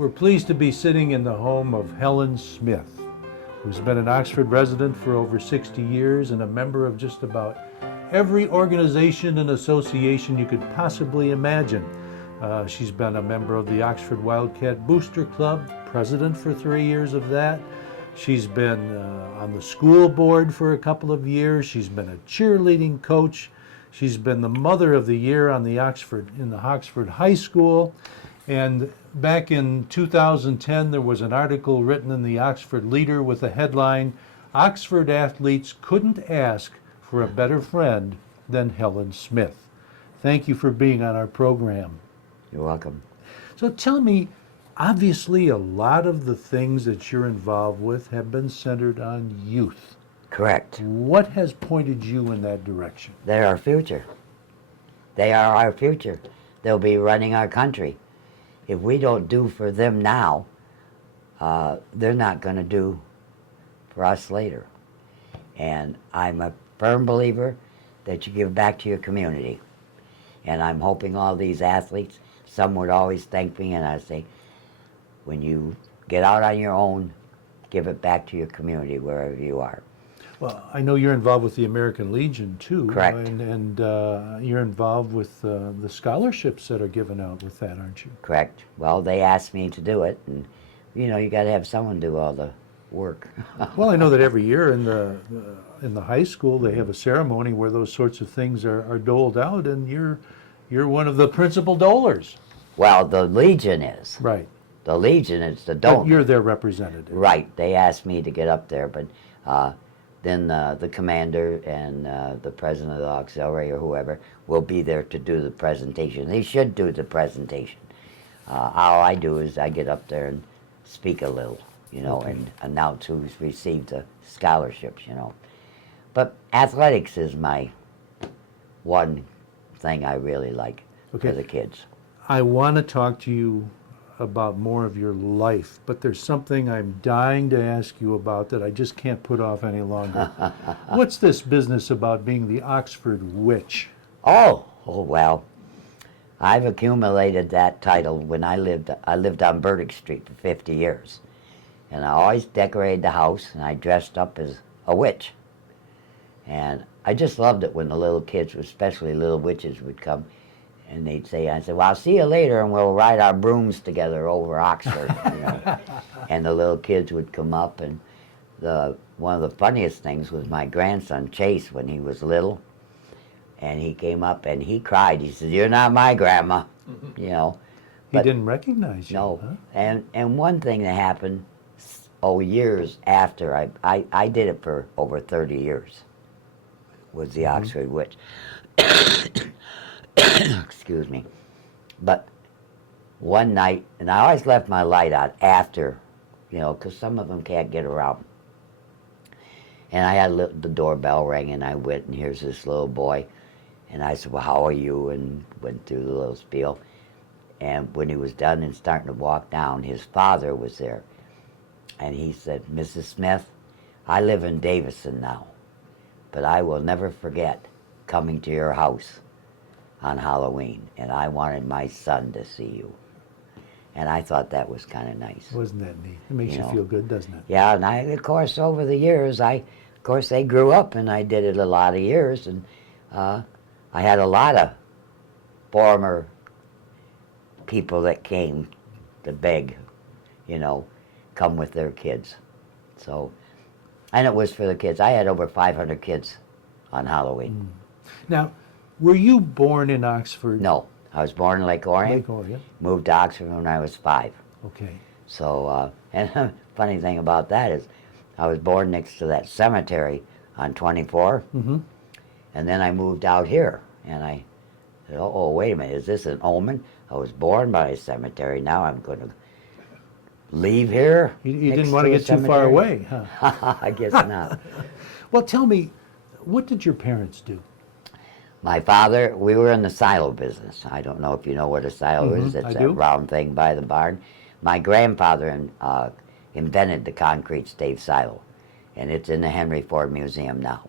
We're pleased to be sitting in the home of Helen Smith, who's been an Oxford resident for over 60 years and a member of just about every organization and association you could possibly imagine. She's been a member of the Oxford Wildcat Booster Club, president for 3 years of that. She's been on the school board for a couple of years. She's been a cheerleading coach. She's been the Mother of the Year in the Oxford High School. And back in 2010, there was an article written in the Oxford Leader with the headline, "Oxford athletes couldn't ask for a better friend than Helen Smith." Thank you for being on our program. You're welcome. So tell me, obviously a lot of the things that you're involved with have been centered on youth. Correct. What has pointed you in that direction? They're our future. They are our future. They'll be running our country. If we don't do for them now, they're not going to do for us later. And I'm a firm believer that you give back to your community. And I'm hoping all these athletes, some would always thank me, and I say, when you get out on your own, give it back to your community wherever you are. Well, I know you're involved with the American Legion too. Correct. And you're involved with the scholarships that are given out with that, aren't you? Correct. Well, they asked me to do it, and you know, you got to have someone do all the work. Well, I know that every year in the high school they have a ceremony where those sorts of things are doled out, and you're one of the principal dolers. Well, the Legion is. Right. The Legion is the donor. But you're their representative. Right. They asked me to get up there, but then the commander and the president of the auxiliary or whoever will be there to do the presentation. They should do the presentation. All I do is I get up there and speak a little, you know, Okay. and announce who's received the scholarships, you know. But athletics is my one thing I really like Okay. for the kids. I want to talk to you about more of your life, but there's something I'm dying to ask you about that I just can't put off any longer. What's this business about being the Oxford Witch? Oh, well, I've accumulated that title when I lived on Burdick Street for 50 years. And I always decorated the house, and I dressed up as a witch. And I just loved it when the little kids, especially little witches, would come and they'd say, I said, well, I'll see you later and we'll ride our brooms together over Oxford. You know? And the little kids would come up, and one of the funniest things was my grandson Chase when he was little. And he came up and he cried. He said, "You're not my grandma," you know. He didn't recognize you. No. Huh? And one thing that happened, years after, I did it for over 30 years, was the Oxford Witch. Excuse me. But one night, and I always left my light on after, you know, because some of them can't get around. And I had the doorbell ring, and I went, and here's this little boy. And I said, well, how are you? And went through the little spiel. And when he was done and starting to walk down, his father was there. And he said, "Mrs. Smith, I live in Davison now, but I will never forget coming to your house on Halloween, and I wanted my son to see you." And I thought that was kind of nice. Wasn't that neat? It makes you know. feel good, doesn't it? Yeah, and of course, over the years, of course, they grew up, and I did it a lot of years, and I had a lot of former people that came to beg, you know, come with their kids. So, and it was for the kids. I had over 500 kids on Halloween. Now, were you born in Oxford? No, I was born in Lake Orion. Lake Orion. Moved to Oxford when I was 5. Okay. So, and funny thing about that is, I was born next to that cemetery on 24, and then I moved out here, and I said, oh, wait a minute, is this an omen? I was born by a cemetery, now I'm going to leave here? You didn't want to get too far away, huh? I guess not. Well, tell me, what did your parents do? My father, we were in the silo business. I don't know if you know what a silo is. It's I that do. round thing by the barn. My grandfather invented the concrete stave silo, and it's in the Henry Ford Museum now.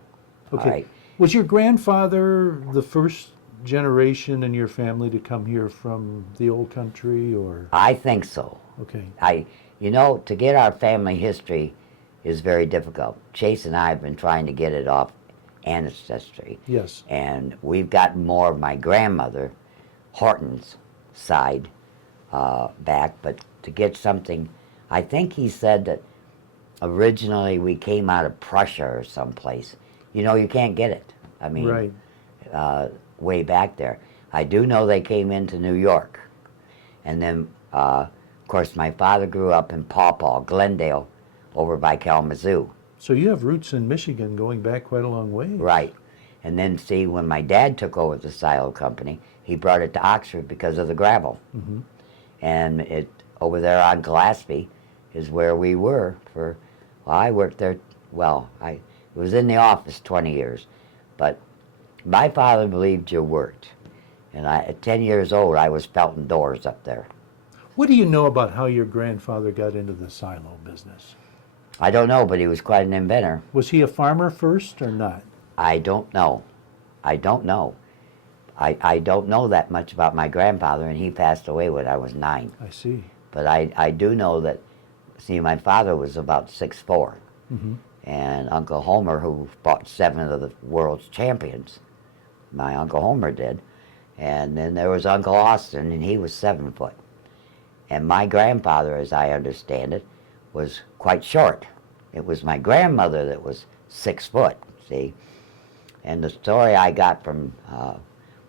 Okay. All right. Was your grandfather the first generation in your family to come here from the old country, or? I think so. Okay. To get our family history is very difficult. Chase and I have been trying to get it off ancestry. Yes. And we've gotten more of my grandmother, Horton's side, back, but to get something, I think he said that originally we came out of Prussia or someplace. You can't get it. I mean, Right. way back there. I do know they came into New York. And then, of course, my father grew up in Paw Paw, Glendale, over by Kalamazoo. So you have roots in Michigan going back quite a long way. Right. And then, see, when my dad took over the silo company, he brought it to Oxford because of the gravel. Mm-hmm. And over there on Gillespie is where we were for, well, I worked there, I was in the office 20 years. But my father believed you worked. And at 10 years old, I was felting doors up there. What do you know about how your grandfather got into the silo business? I don't know, but he was quite an inventor. Was he a farmer first or not? I don't know. I don't know. I don't know that much about my grandfather, and he passed away when I was 9. I see. But I do know that, see, my father was about 6'4", Mm-hmm. and Uncle Homer, who fought 7 of the world's champions, my Uncle Homer did, and then there was Uncle Austin, and he was 7 foot. And my grandfather, as I understand it, was quite short. It was my grandmother that was 6 foot, see? And the story I got from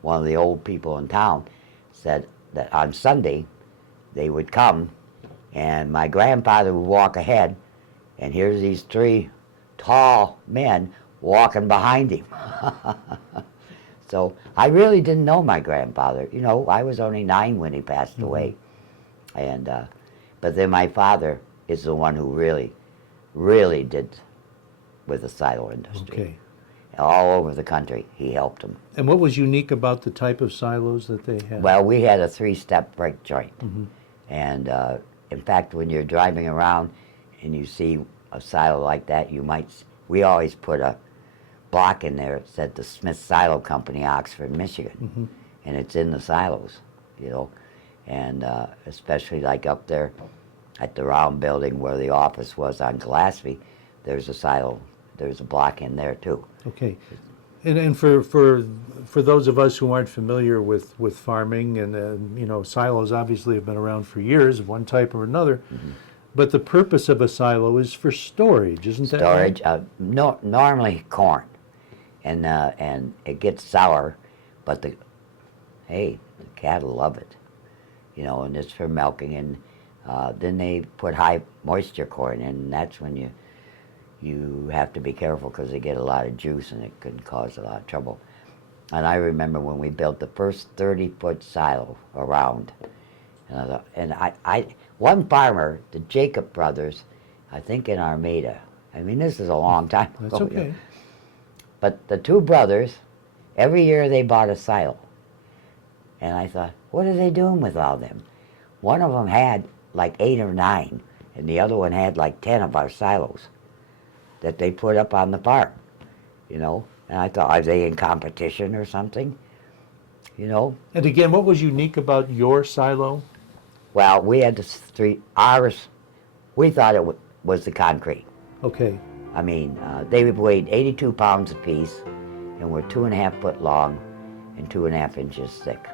one of the old people in town said that on Sunday they would come, and my grandfather would walk ahead, and here's these 3 tall men walking behind him. So I really didn't know my grandfather. I was only 9 when he passed away. And but then my father is the one who really did with the silo industry. Okay. All over the country, he helped them. And what was unique about the type of silos that they had? Well, we had a 3-step brake joint. Mm-hmm. And in fact, when you're driving around and you see a silo like that, we always put a block in there that said the Smith Silo Company, Oxford, Michigan. Mm-hmm. And it's in the silos, And especially like up there at the round building where the office was on Gillespie, there's a silo, there's a block in there too. Okay. And for those of us who aren't familiar with farming, and silos obviously have been around for years of one type or another, Mm-hmm. but the purpose of a silo is for storage, isn't that right? Storage, normally corn, and it gets sour, but the cattle love it, and it's for milking, and then they put high moisture corn in, and that's when you have to be careful because they get a lot of juice and it can cause a lot of trouble. And I remember when we built the first 30-foot silo around, and one farmer, the Jacob brothers, I think in Armada, this is a long time ago. That's okay. But the 2 brothers, every year they bought a silo. And I thought, what are they doing with all them? One of them had like 8 or 9, and the other one had like 10 of our silos that they put up on the farm, And I thought, are they in competition or something? And again, what was unique about your silo? Well, we had the 3, ours, we thought it was the concrete. Okay. They weighed 82 pounds apiece and were 2.5 foot long and 2.5 inches thick.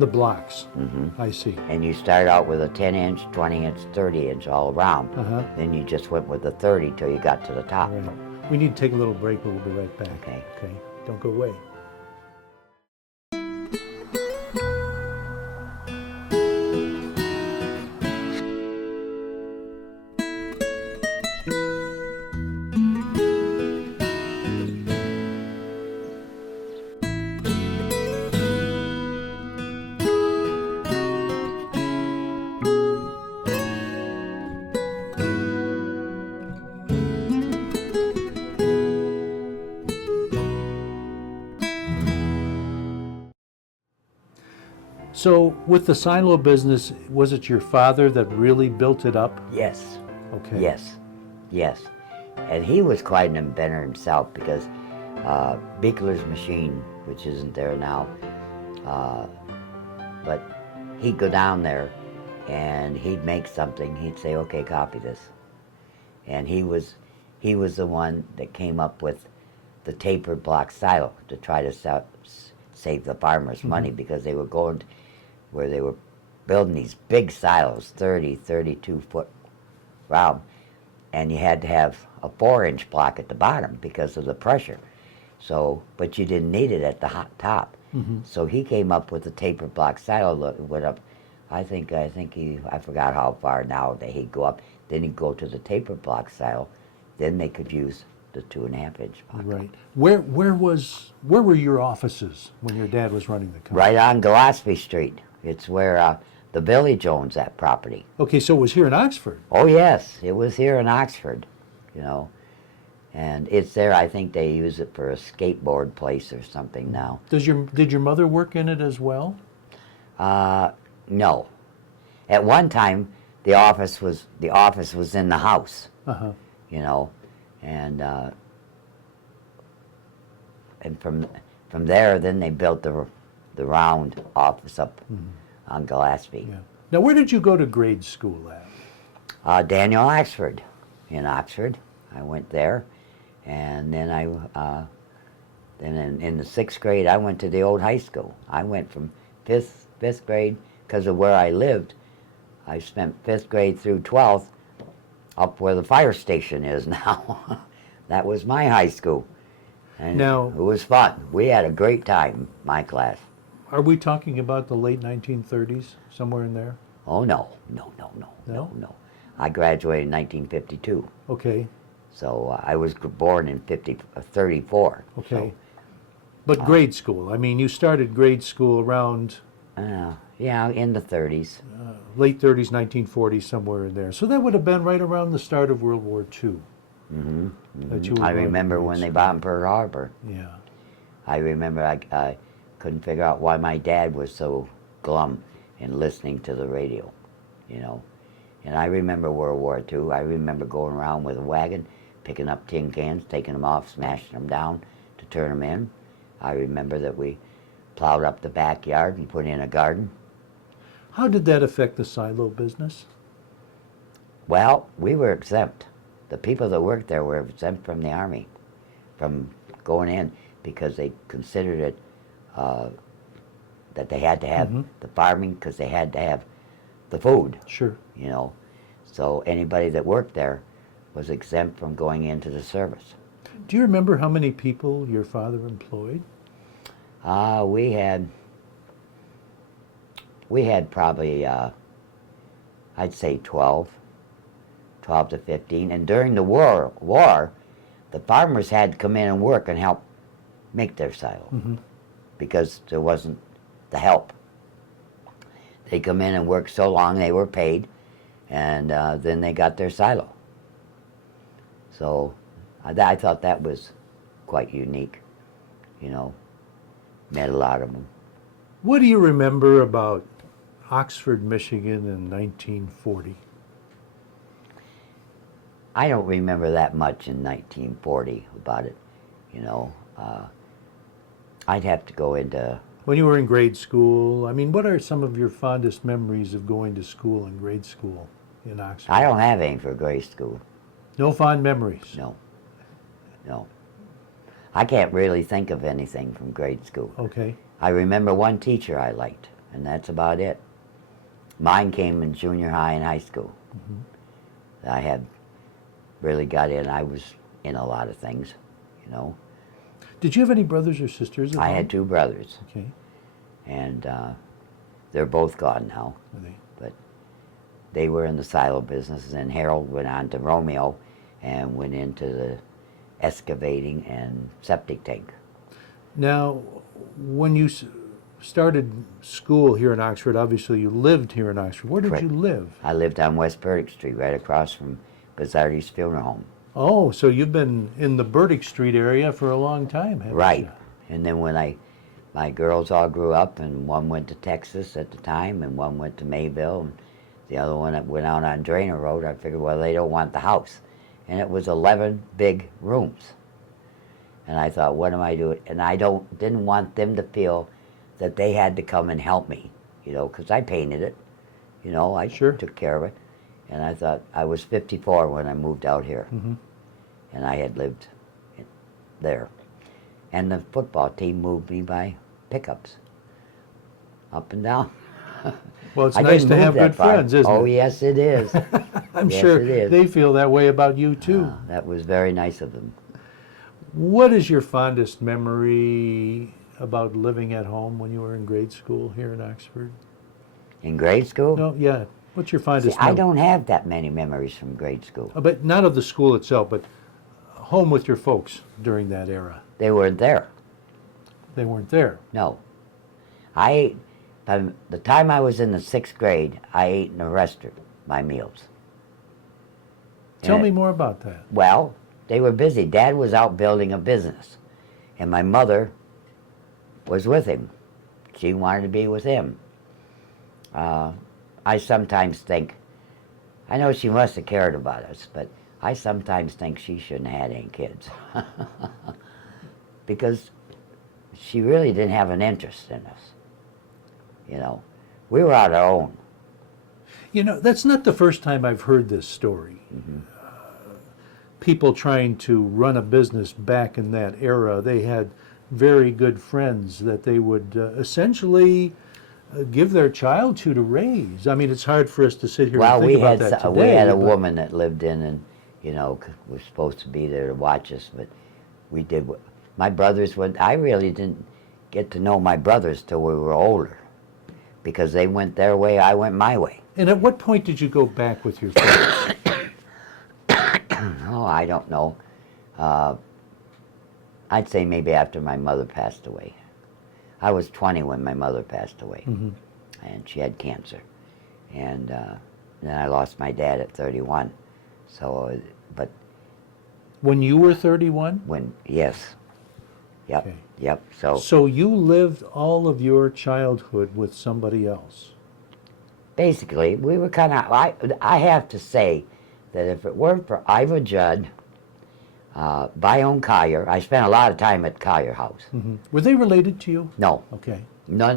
The blocks. Mm-hmm. I see. And you start out with a 10-inch, 20-inch, 30-inch all around. Uh-huh. Then you just went with the 30 till you got to the top. All right. We need to take a little break, but we'll be right back. Okay. Okay. Don't go away. So with the silo business, was it your father that really built it up? Yes. Okay. Yes. And he was quite an inventor himself because Beekler's machine, which isn't there now, Uh, but he'd go down there and he'd make something. He'd say, "Okay, copy this." And he was the one that came up with the tapered block silo to try to save the farmers money, because they were going where they were building these big silos, 30, 32-foot round, and you had to have a 4-inch block at the bottom because of the pressure. So, but you didn't need it at the hot top. So he came up with the tapered block silo that went up. I forgot how far now that he'd go up. Then he'd go to the tapered block silo. Then they could use the 2.5-inch block. Right. Where were your offices when your dad was running the company? Right on Gillespie Street. It's where the village owns that property. Okay, so it was here in Oxford. Oh yes, it was here in Oxford, you know. And it's there. I think they use it for a skateboard place or something now. Did your mother work in it as well? No. At one time, the office was in the house. You know, and from there, then they built the round office up on Gillespie. Yeah. Now, where did you go to grade school at? Daniel Oxford, in Oxford. I went there, and then in the 6th grade, I went to the old high school. I went from fifth grade, because of where I lived. I spent 5th grade through 12th up where the fire station is now. That was my high school. And now, it was fun. We had a great time, my class. Are we talking about the late 1930s, somewhere in there? Oh, no. I graduated in 1952. Okay. So I was born in 34. Okay. So, but grade school, I mean, you started grade school around... yeah, in the 30s. Late 30s, 1940s, somewhere in there. So that would have been right around the start of World War II. That you were I going to remember grade when they school. bombed Pearl Harbor. Yeah. I remember I couldn't figure out why my dad was so glum in listening to the radio, you know. And I remember World War II. I remember going around with a wagon, picking up tin cans, taking them off, smashing them down to turn them in. I remember that we plowed up the backyard and put in a garden. How did that affect the silo business? Well, we were exempt. The people that worked there were exempt from the Army, from going in, because they considered it that they had to have the farming, because they had to have the food. Sure. You know, so anybody that worked there was exempt from going into the service. Do you remember how many people your father employed? We had probably, I'd say 12 to 15. And during the war, the farmers had to come in and work and help make their silo, because there wasn't the help. They come in and work so long, they were paid, and then they got their silo. So I thought that was quite unique, you know. Met a lot of them. What do you remember about Oxford, Michigan in 1940? I don't remember that much in 1940 about it, you know. I'd have to go into... When you were in grade school, I mean, what are some of your fondest memories of going to school in grade school in Oxford? I don't have any for grade school. No fond memories? No. I can't really think of anything from grade school. Okay. I remember one teacher I liked, and that's about it. Mine came in junior high and high school. I had really got in. I was in a lot of things, you know. Did you have any brothers or sisters at I home? had 2 brothers, Okay. and they're both gone now. Were they? But they were in the silo business, and Harold went on to Romeo and went into the excavating and septic tank. Now, when you started school here in Oxford, obviously you lived here in Oxford. Where did Correct. you live? I lived on West Burdick Street, right across from Gazzardi's funeral home. Oh, so you've been in the Burdick Street area for a long time, haven't Right. you? And then when my girls all grew up, and one went to Texas at the time, and one went to Mayville, and the other one that went out on Drainer Road, I figured, well, they don't want the house. And it was 11 big rooms. And I thought, what am I doing? And I didn't want them to feel that they had to come and help me, because I painted it. I Sure. took care of it. And I thought, I was 54 when I moved out here. Mm-hmm. And I had lived there. And the football team moved me by pickups, up and down. Well, it's I nice didn't to move have that good far. friends, isn't Oh, it? yes, it is. I'm Yes, sure it is. they feel that way about you, too. That was very nice of them. What is your fondest memory about living at home when you were in grade school here in Oxford? In grade school? No, yeah. What's your See, fondest I memory? don't have that many memories from grade school. But not of the school itself, but home with your folks during that era. They weren't there. They weren't there. No. By the time I was in the 6th grade, I ate in a restaurant, my meals. Tell And me more about that. Well, they were busy. Dad was out building a business, and my mother was with him. She wanted to be with him. I sometimes think, I know she must have cared about us, but I sometimes think she shouldn't have had any kids. Because she really didn't have an interest in us. We were on our own. That's not the first time I've heard this story. Mm-hmm. People trying to run a business back in that era, they had very good friends that they would essentially give their child to raise. I mean, it's hard for us to sit here Well, and think about that today. we had a but- woman that lived in and, was supposed to be there to watch us, but we did. My brothers I really didn't get to know my brothers till we were older, because they went their way, I went my way. And at what point did you go back with your folks? Oh, I don't know. I'd say maybe after my mother passed away. I was 20 when my mother passed away, Mm-hmm. and she had cancer. And then I lost my dad at 31. So, but When you were 31? yes. Yep, Okay. yep. So So you lived all of your childhood with somebody else. basically, we were kind of, I have to say that if it weren't for Ivor Judd, Bayonne Collier, I spent a lot of time at Collier House. Mm-hmm. Were they related to you? No, Okay. no,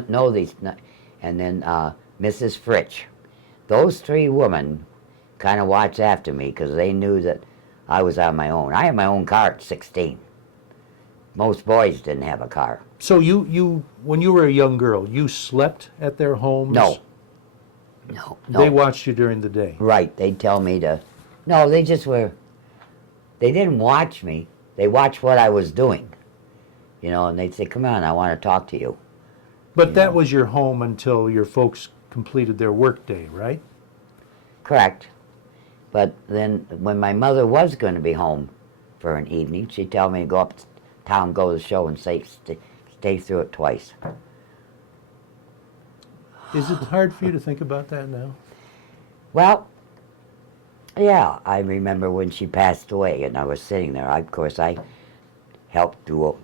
and then Mrs. Fritsch. Those 3 women kind of watched after me because they knew that I was on my own. I had my own car at 16. Most boys didn't have a car. So you when you were a young girl, you slept at their homes? No. They watched you during the day. Right, they'd tell me to, no, they just were, they didn't watch me. They watched what I was doing, and they'd say, come on, I want to talk to you. But that was your home until your folks completed their workday, right? Correct. But then when my mother was going to be home for an evening, she'd tell me to go uptown, go to the show, and stay through it twice. Is it hard for you to think about that now? Well, yeah, I remember when she passed away, and I was sitting there. Of course, I helped do,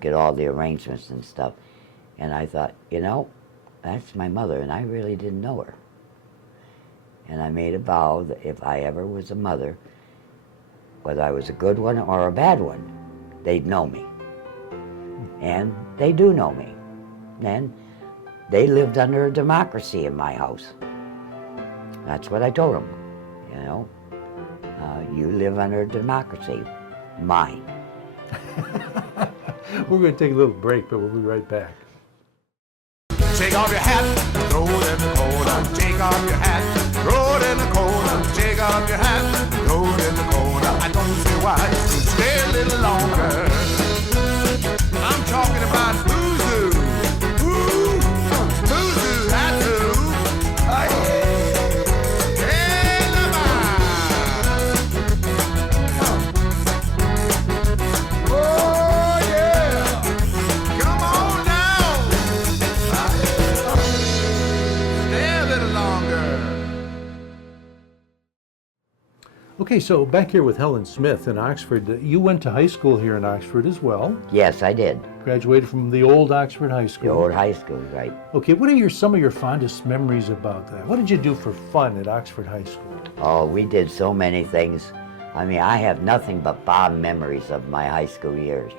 get all the arrangements and stuff. And I thought, that's my mother, and I really didn't know her. And I made a vow that if I ever was a mother, whether I was a good one or a bad one, they'd know me. And they do know me. And they lived under a democracy in my house. That's what I told them, you live under a democracy, mine. We're going to take a little break, but we'll be right back. Take off your hat, throw it in the corner. Take off your hat, throw it in the corner. Take off your hat, throw it in the corner. I don't see why you stay a little longer. I'm talking about Boozoo. Woo! Boozoo, hat too. Oh, yeah. Hey, oh, yeah. Come on down. Stay a little longer. Okay, so back here with Helen Smith in Oxford. You went to high school here in Oxford as well. Yes, I did. Graduated from the old Oxford High School. The old high school, right. Okay, what are some of your fondest memories about that? What did you do for fun at Oxford High School? Oh, we did so many things. I mean, I have nothing but fond memories of my high school years,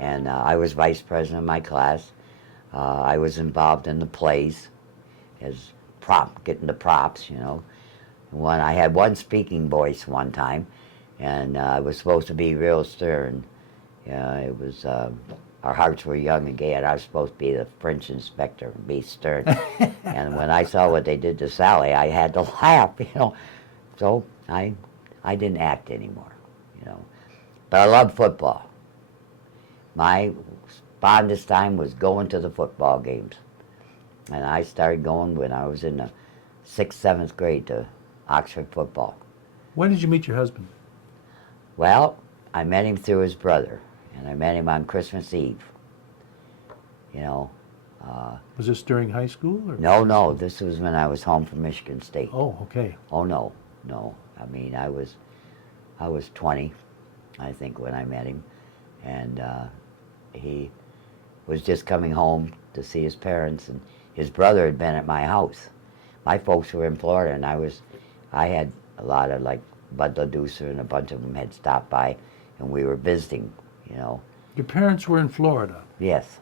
And I was vice president of my class. I was involved in the plays as getting the props, you know. I had one speaking voice one time, and I was supposed to be real stern. It was our hearts were young and gay, and I was supposed to be the French inspector and be stern. And when I saw what they did to Sally, I had to laugh, you know. So I didn't act anymore, you know. But I loved football. My fondest time was going to the football games. And I started going when I was in the 6th, 7th grade to Oxford football. When did you meet your husband? Well, I met him through his brother, and I met him on Christmas Eve. You know. Was this during high school? Or? No, this was when I was home from Michigan State. Oh, okay. Oh, no. I mean, I was 20, I think, when I met him, and he was just coming home to see his parents, and his brother had been at my house. My folks were in Florida, and I had a lot of, like, Bud LaDucer, and a bunch of them had stopped by, and we were visiting, you know. Your parents were in Florida? Yes.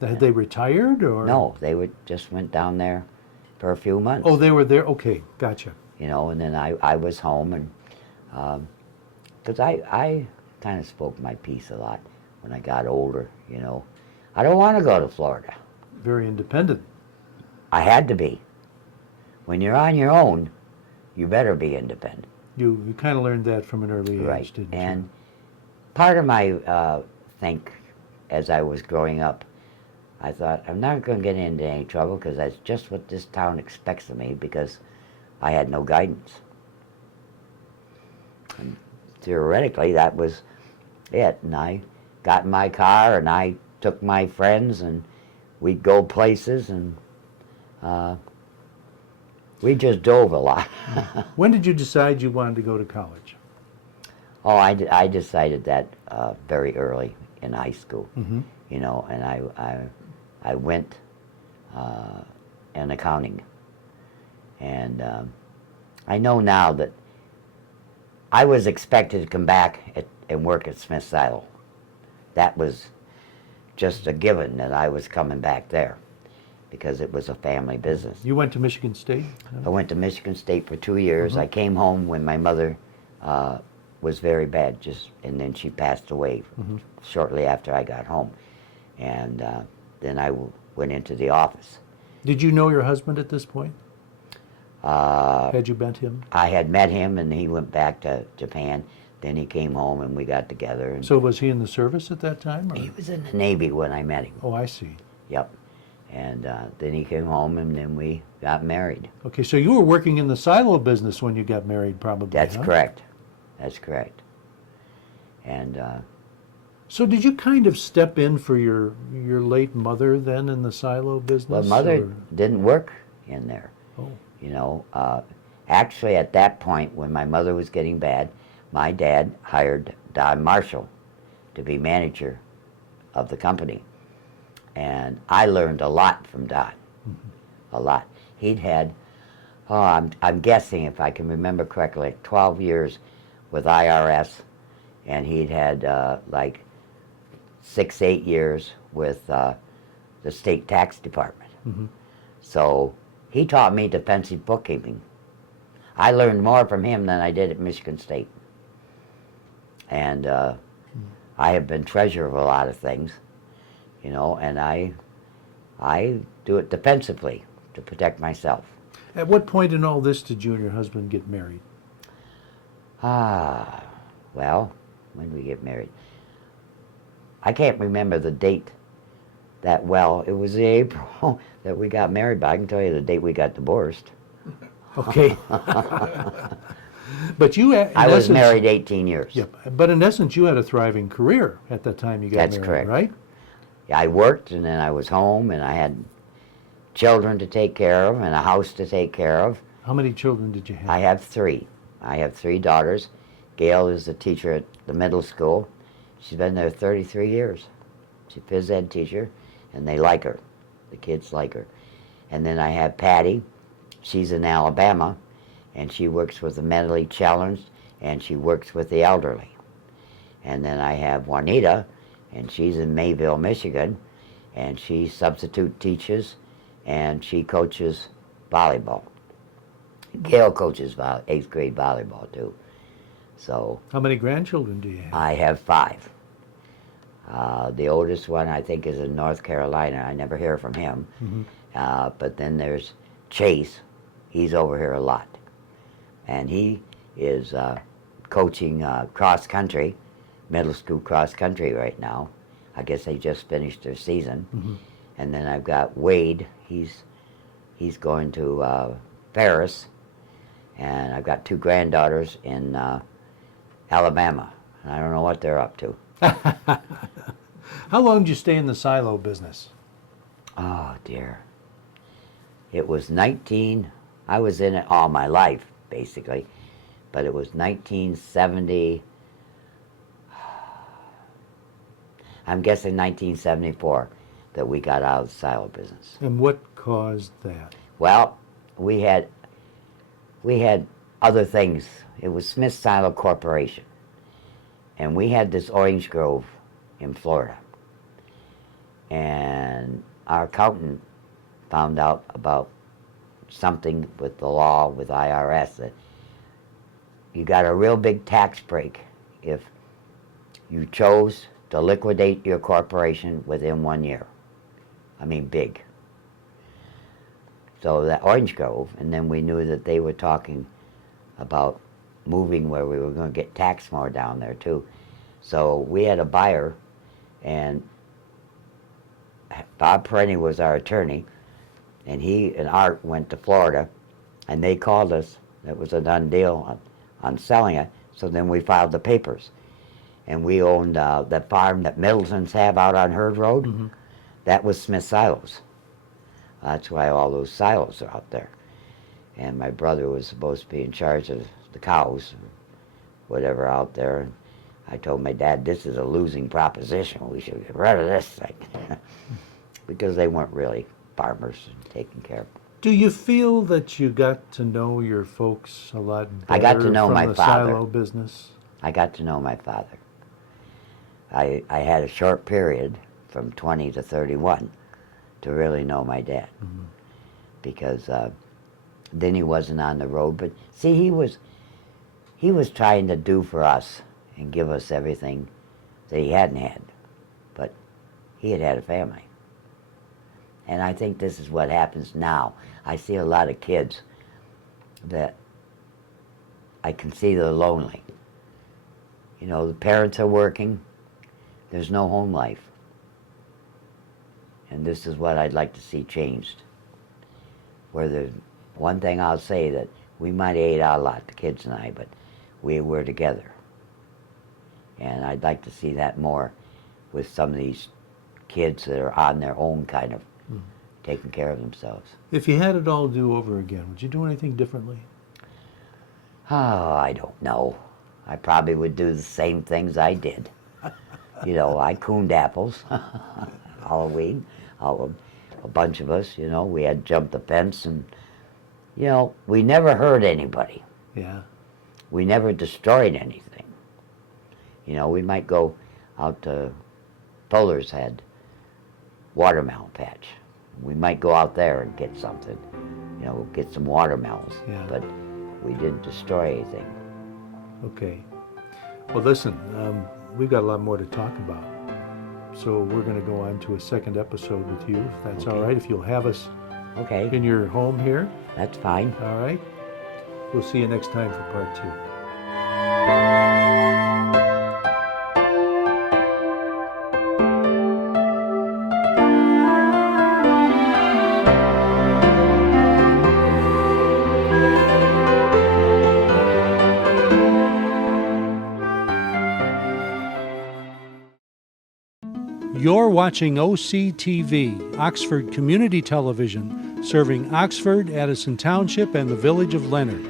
Had they retired, or? No, they just went down there for a few months. Oh, they were there? Okay, gotcha. You know, and then I was home, and because I kind of spoke my piece a lot when I got older, you know. I don't want to go to Florida. Very independent. I had to be. When you're on your own, you better be independent. You kind of learned that from an early age, Right. didn't And you? part of my think as I was growing up, I thought, I'm not going to get into any trouble because that's just what this town expects of me, because I had no guidance. And theoretically, that was it. And I got in my car, and I took my friends, and we'd go places, and we just dove a lot. When did you decide you wanted to go to college? Oh, I decided that very early in high school, Mm-hmm. you know, and I went in accounting. And I know now that I was expected to come back and work at Smith Silo. That was just a given that I was coming back there because it was a family business. You went to Michigan State? I went to Michigan State for 2 years. Mhm. I came home when my mother was very bad, and then she passed away Mhm. shortly after I got home. And then I went into the office. Did you know your husband at this point? Uh, Had you met him? I had met him, and he went back to Japan. Then he came home, and we got together. And So was he in the service at that time? Or? he was in the Navy when I met him. Oh, I see. Yep. And then he came home, and then we got married. Okay, so you were working in the silo business when you got married, probably. That's huh? correct. That's correct. And So did you kind of step in for your late mother then in the silo business? well, mother or- didn't work in there. Oh, You know, actually at that point when my mother was getting bad, my dad hired Don Marshall to be manager of the company. And I learned a lot from Don, a lot. He'd had, I'm guessing if I can remember correctly, like 12 years with IRS, and he'd had like 6, 8 years with the state tax department. mhm. So he taught me defensive bookkeeping. I learned more from him than I did at Michigan State. And I have been treasurer of a lot of things, you know, and I do it defensively to protect myself. At what point in all this did you and your husband get married? Well, when did we get married? I can't remember the date that well. It was the April that we got married, but I can tell you the date we got divorced. Okay. But you, in I was essence- married 18 years. Yep. But in essence, you had a thriving career at the time you got That's married, correct. right? I worked, and then I was home, and I had children to take care of and a house to take care of. How many children did you have? I have 3. I have 3 daughters. Gail is a teacher at the middle school. She's been there 33 years. She's a phys ed teacher, and they like her. The kids like her. And then I have Patty. She's in Alabama, and she works with the mentally challenged, and she works with the elderly. And then I have Juanita, and she's in Mayville, Michigan, and she substitute teaches, and she coaches volleyball. Gail coaches 8th grade volleyball too. So How many grandchildren do you have? I have 5. The oldest one I think is in North Carolina. I never hear from him. But then there's Chase. He's over here a lot. And he is coaching cross country, middle school cross country right now. I guess they just finished their season. And then I've got Wade. He's going to Paris. And I've got 2 granddaughters in Alabama. And I don't know what they're up to. How long did you stay in the silo business? Oh, dear. It was I was in it all my life, basically. But it was 1970, I'm guessing 1974, that we got out of the silo business. And what caused that? Well, we had other things. It was Smith Silo Corporation. And we had this orange grove in Florida. And our accountant found out about something with the law, with IRS, that you got a real big tax break if you chose to liquidate your corporation within 1 year. I mean, big. So that orange grove, and then we knew that they were talking about moving where we were going to get taxed more down there too. So we had a buyer, and Bob Perenni was our attorney, and he and Art went to Florida, and they called us. It was a done deal on selling it. So then we filed the papers, and we owned that farm that Middletons have out on Herd Road. That was Smith Silos. That's why all those silos are out there. And my brother was supposed to be in charge of the cows, whatever out there. And I told my dad, this is a losing proposition. We should get rid of this thing. Because they weren't really farmers and taking care of them. Do you feel that you got to know your folks a lot better I got to know from my the father. silo business? I got to know my father. I had a short period from 20 to 31 to really know my dad. Because then he wasn't on the road. But see, he was trying to do for us and give us everything that he hadn't had. But he had a family. And I think this is what happens now. I see a lot of kids that I can see they're lonely. You know, the parents are working. There's no home life. And this is what I'd like to see changed. Where there's one thing I'll say, that we might have ate out a lot, the kids and I, but we were together. And I'd like to see that more with some of these kids that are on their own, kind of taking care of themselves. If you had it all do over again, would you do anything differently? Oh, I don't know. I probably would do the same things I did. You know, I cooned apples, Halloween, a bunch of us, you know, we had jumped the fence, and, you know, we never hurt anybody. Yeah. We never destroyed anything. You know, we might go out to Fuller's had watermelon patch. We might go out there and get something, you know, get some watermelons. Yeah. But we didn't destroy anything. Okay. Well, listen, we've got a lot more to talk about. So we're going to go on to a second episode with you, if that's all right. If you'll have us Okay, in your home here. that's fine. All right. We'll see you next time for part 2. You're watching OCTV, Oxford Community Television, serving Oxford, Addison Township, and the village of Leonard.